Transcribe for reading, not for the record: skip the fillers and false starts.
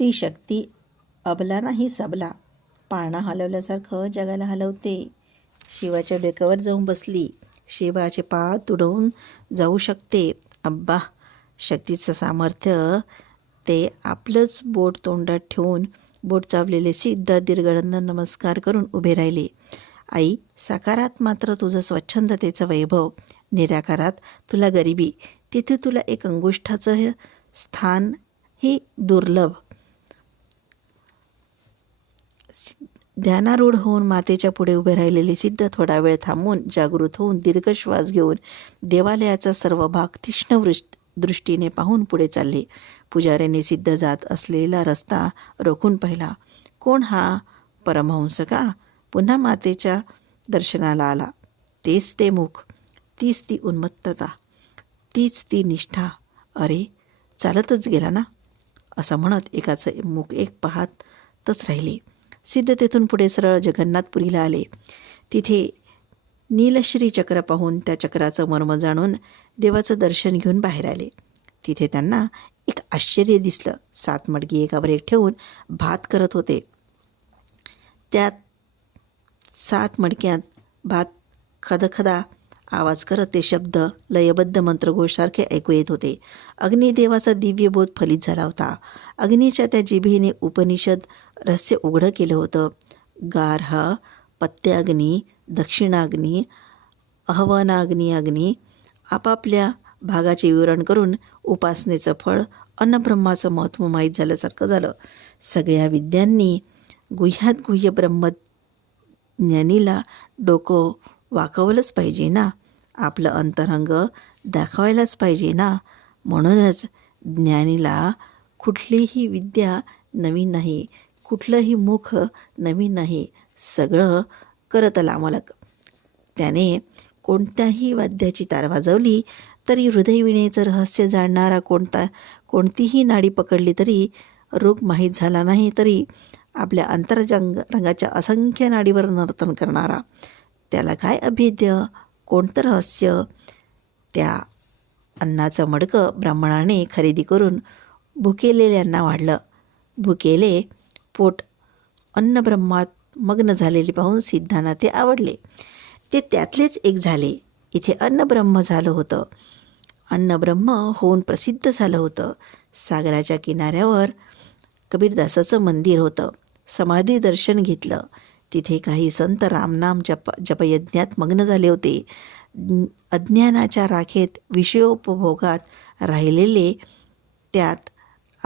ती शक्ती अबला नाही सबला, पाळणा हलवल्यासारखं जगाला हलवते. शिवाच्या डोक्यावर जाऊन बसली. शिवाचे पाय तुडवून जाऊ शकते. अब्बा, शक्तीचं सामर्थ्य. ते आपलंच बोट तोंडात ठेवून बोट चावलेले सिद्ध दीर्घानंद नमस्कार करून उभे राहिले. आई, साकारात मात्र तुझं स्वच्छंदतेचं वैभव, निराकारात तुला गरिबी. तिथे तुला एक अंगुष्ठाचं स्थान ही दुर्लभ. ध्यानारूढ होऊन मातेच्या पुढे उभे राहिलेले सिद्ध थोडा वेळ थांबून जागृत होऊन दीर्घ श्वास घेऊन देवालयाचा सर्व भाग तीक्ष्ण दृष्टीने पाहून पुढे चालले. पुजाऱ्याने सिद्ध जात असलेला रस्ता रोखून पाहिला. कोण हा? परमहंस का? पुन्हा मातेच्या दर्शनाला आला. तेच ते मुख, तीच ती उन्मत्तता, तीच ती निष्ठा. अरे, चालतच गेला ना, असं म्हणत एकाचं मुख एक पाहतच राहिले. सिद्ध तेथून पुढे सरळ जगन्नाथपुरीला आले. तिथे नीलश्री चक्र पाहून त्या चक्राचं मर्म जाणून देवाचं दर्शन घेऊन बाहेर आले. तिथे त्यांना एक आश्चर्य दिसलं. 7 मडकी एकावर एक ठेवून भात करत होते. त्यात 7 मडक्यात भात खदखदा आवाज करत ते शब्द लयबद्ध मंत्रघोषसारखे ऐकू येत होते. अग्निदेवाचा दिव्यबोध फलित झाला होता. अग्नीच्या त्या जिभेने उपनिषद रहस्य उघडं केलं होतं. गार्ह, पत्याग्नी, दक्षिणाग्नी, अहवनाग्नी अग्नी आपापल्या भागाचे विवरण करून उपासनेचं फळ अन्नब्रह्माचं महत्त्व माहीत झाल्यासारखं झालं. सगळ्या विद्यांनी गुह्यात गुह्य ब्रह्मज्ञानीला डोकं वाकवलंच पाहिजे ना, आपलं अंतरंग दाखवायलाच पाहिजे ना. म्हणूनच ज्ञानीला कुठलीही विद्या नवीन नाही, कुठलंही मुख नवीन नाही, सगळं करतलामलक. त्याने कोणत्याही वाद्याची तार वाजवली तरी, हृदयवीणेचं रहस्य जाणणारा कोणतीही नाडी पकडली तरी, रोग माहीत झाला नाही तरी आपल्या रंगाच्या असंख्य नाडीवर नर्तन करणारा, त्याला काय अभेद्य, कोणतं रहस्य? त्या अन्नाचं मडकं ब्राह्मणाने खरेदी करून भुकेलेल्यांना वाढलं. भुकेले पोट अन्नब्रह्मात मग्न झालेले पाहून सिद्धांना ते आवडले. ते त्यातलेच एक झाले. इथे अन्नब्रह्म झालं होतं. अन्नब्रह्म होऊन प्रसिद्ध झालं होतं. सागराच्या किनाऱ्यावर कबीरदासाचं मंदिर होतं. समाधी दर्शन घेतलं. तिथे काही संत रामनाम जपयज्ञात मग्न झाले होते. अज्ञानाच्या राखेत विषयोपभोगात राहिलेले त्यात